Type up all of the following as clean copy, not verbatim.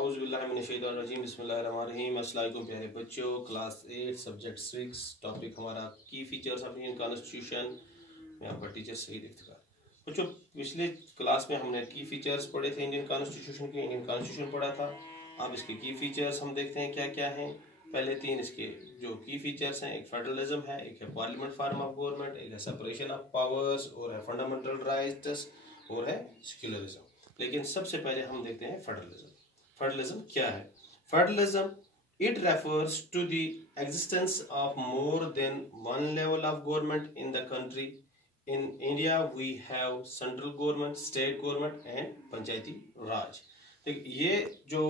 औज़ुबिल्लाहिमिनश्शैतानिर्रजीम बिस्मिल्लाहिर्रहमानिर्रहीम। अस्सलाम वालेकुम प्यारे बच्चों, क्लास 8 सब्जेक्ट 6 टॉपिक हमारा की फीचर्स ऑफ इंडियन कॉन्स्टिट्यूशन। मैं आपका टीचर सईद इफ्तिकार। बच्चों, पिछले क्लास में हमने की फीचर्स पढ़े थे इंडियन कॉन्स्टिट्यूशन के। इंडियन कॉन्स्टिट्यूशन पढ़ा था। अब इसके की फीचर्स हम देखते हैं क्या क्या हैं। पहले तीन इसके जो की फीचर्स हैं, एक फेडरलिज्म है, एक है पार्लियामेंट फॉर्म ऑफ गवर्नमेंट, एक है सेपरेशन ऑफ पावर्स और है फंडामेंटल राइट्स और है सेक्युलरिज्म। लेकिन सबसे पहले हम देखते हैं फेडरलिज्म। फेडरलिज्म क्या है? Federalism it refers to the existence of more than one level of government in the country. In India we have central government, state government and पंचायती राज। ये जो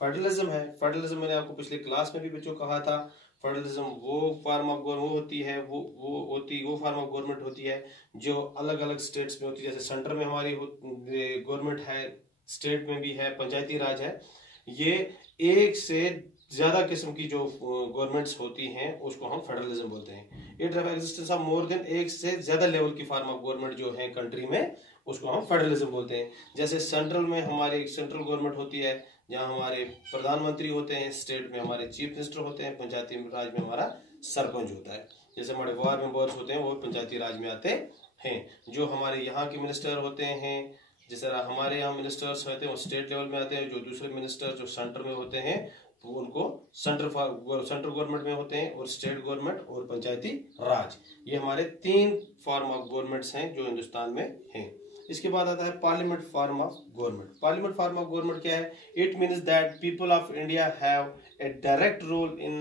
फेडरलिज्म है, फेडरलिज्म मैंने आपको पिछले क्लास में भी बच्चों कहा था, फेडरलिज्म वो फॉर्म ऑफ गवर्नमेंट होती है, वो फॉर्म ऑफ गवर्नमेंट होती है जो अलग अलग स्टेट्स में होती है। जैसे सेंटर में हमारी गवर्नमेंट है, स्टेट में भी है, पंचायती राज है। ये एक से ज्यादा किस्म की जो गवर्नमेंट्स होती हैं उसको हम फेडरलिज्म बोलते हैं। It existence of more than, एक से ज्यादा लेवल की फॉर्म ऑफ गवर्नमेंट जो है कंट्री में, उसको हम फेडरलिज्म बोलते हैं। जैसे सेंट्रल में हमारी सेंट्रल गवर्नमेंट होती है जहां हमारे प्रधानमंत्री होते हैं, स्टेट में हमारे चीफ मिनिस्टर होते हैं, पंचायती राज में हमारा सरपंच होता है। जैसे हमारे वार्ड मेंबर्स होते हैं वो पंचायती राज में आते हैं। जो हमारे यहाँ के मिनिस्टर होते हैं, जिस तरह हमारे यहाँ मिनिस्टर्स होते हैं वो स्टेट लेवल में आते हैं। जो दूसरे मिनिस्टर जो सेंटर में होते हैं तो उनको सेंट्रल गवर्नमेंट में होते हैं, और स्टेट गवर्नमेंट और पंचायती राज। ये हमारे तीन फॉर्म ऑफ गवर्नमेंट्स हैं जो हिंदुस्तान में हैं। इसके बाद आता है parliament form of government. Parliament form of government क्या है? It means that people of India have a direct role in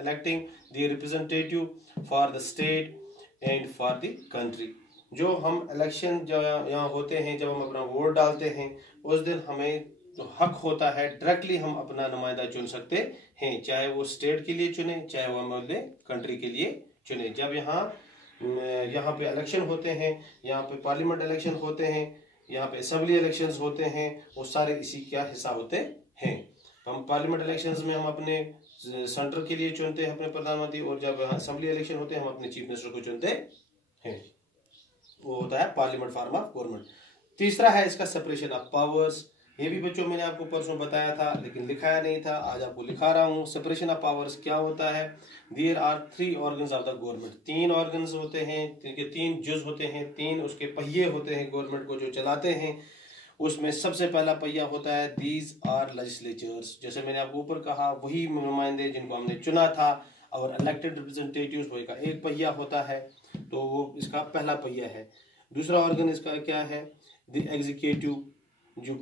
electing the representative for the state and for the country. जो हम इलेक्शन जो यहाँ होते हैं, जब हम अपना वोट डालते हैं, उस दिन हमें तो हक होता है डायरेक्टली हम अपना नुमाइंदा चुन सकते हैं, चाहे वो स्टेट के लिए चुने, चाहे वो हमारे कंट्री के लिए चुने। जब यहाँ पे इलेक्शन होते हैं, यहाँ पे पार्लियामेंट इलेक्शन होते हैं, यहाँ पे असेंबली इलेक्शंस होते हैं, वो सारे इसी का हिस्सा होते हैं। हम पार्लियामेंट इलेक्शंस में हम अपने सेंटर के लिए चुनते हैं अपने प्रधानमंत्री, और जब असेंबली इलेक्शन होते हैं हम अपने चीफ मिनिस्टर को चुनते हैं। वो होता है पार्लियामेंट फॉर्म ऑफ गवर्नमेंट। तीसरा है इसका सेपरेशन ऑफ पावर्स। ये भी बच्चों मैंने आपको परसों बताया था लेकिन लिखाया नहीं था, आज आपको लिखा रहा हूँ। सेपरेशन ऑफ पावर्स क्या होता है? There are 3 organs of the government. 3 organs होते हैं, जिनके 3 जुज होते हैं, 3 उसके पहिए होते हैं गवर्नमेंट को जो चलाते हैं। उसमें सबसे पहला पहिया होता है दीज आर लेजिस्लेचर्स। जैसे मैंने आपको ऊपर कहा, वही नुमाइंदे जिनको हमने चुना था, और इलेक्टेड रिप्रेजेंटेटिव्स वो का एक पहिया होता है, तो वो इसका पहला पहिया है। दूसरा ऑर्गन इसका क्या है? द एग्जीक्यूटिव, जो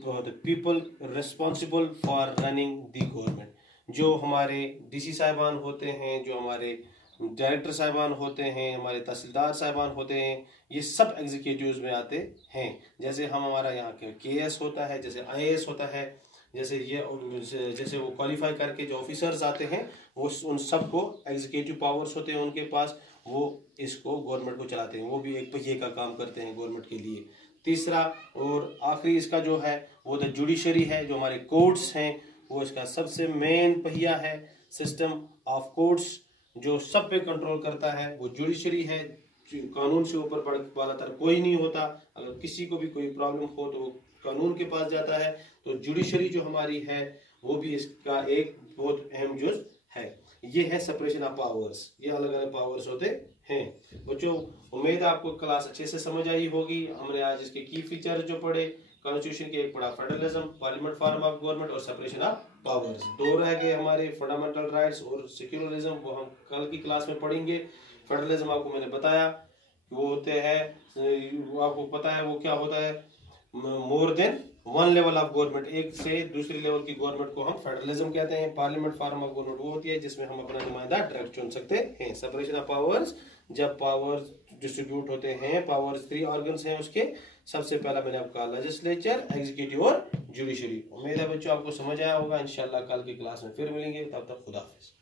people responsible for running the government. जो हमारे डीसी साहिबान होते हैं, जो हमारे डायरेक्टर साहिबान होते हैं, हमारे तहसीलदार साहिबान होते हैं, ये सब एग्जीक्यूटिव्स में आते हैं। जैसे हमारा यहाँ के केएस होता है, जैसे आईएएस होता है, जैसे वो क्वालिफाई करके जो ऑफिसर्स आते हैं, वो उन सबको एग्जीक्यूटिव पावर्स होते हैं उनके पास, वो इसको गवर्नमेंट को चलाते हैं। वो भी एक पहिए का काम करते हैं गवर्नमेंट के लिए। तीसरा और आखिरी इसका जो है वो द जुडिशरी है। जो हमारे कोर्ट्स हैं वो इसका सबसे मेन पहिया है। सिस्टम ऑफ कोर्ट्स जो सब पे कंट्रोल करता है वो जुडिशरी है। कानून से ऊपर वाला कोई नहीं होता। अगर किसी को भी कोई प्रॉब्लम हो तो वो कानून के पास जाता है। तो जुडिशरी जो हमारी है वो भी इसका एक बहुत अहम जुज है। ये है सेपरेशन ऑफ पावर्स। ये अलग अलग पावर्स होते हैं। बच्चों, उम्मीद है आपको क्लास अच्छे से समझ आई होगी। हमने आज इसके की फीचर जो पढ़े कॉन्स्टिट्यूशन के, एक पढ़ा federalism, parliament form of government और सेपरेशन ऑफ पावर्स। 2 रह गए हमारे, फंडामेंटल राइट्स और सेक्युलरिज्म, वो हम कल की क्लास में पढ़ेंगे। फेडरलिज्म आपको मैंने बताया वो होते हैं, वो आपको पता है वो क्या होता है, more than 1 level of government, एक से दूसरी लेवल की गवर्नमेंट को हम फेडरलिज्म कहते हैं। पार्लियामेंट फॉर्म ऑफ गवर्नमेंट वो होती है जिसमें हम अपना नुमाइंदा डायरेक्ट चुन सकते हैं। सेपरेशन ऑफ पावर्स, जब पावर्स डिस्ट्रीब्यूट होते हैं, पावर्स 3 ऑर्गन्स हैं उसके। सबसे पहला मैंने आपको कहा लेजिस्लेचर, एग्जीक्यूटिव और जुडिशरी। उम्मीद है बच्चों आपको समझ आया होगा। इंशाल्लाह कल की क्लास में फिर मिलेंगे, तब तक खुदा हाफिज।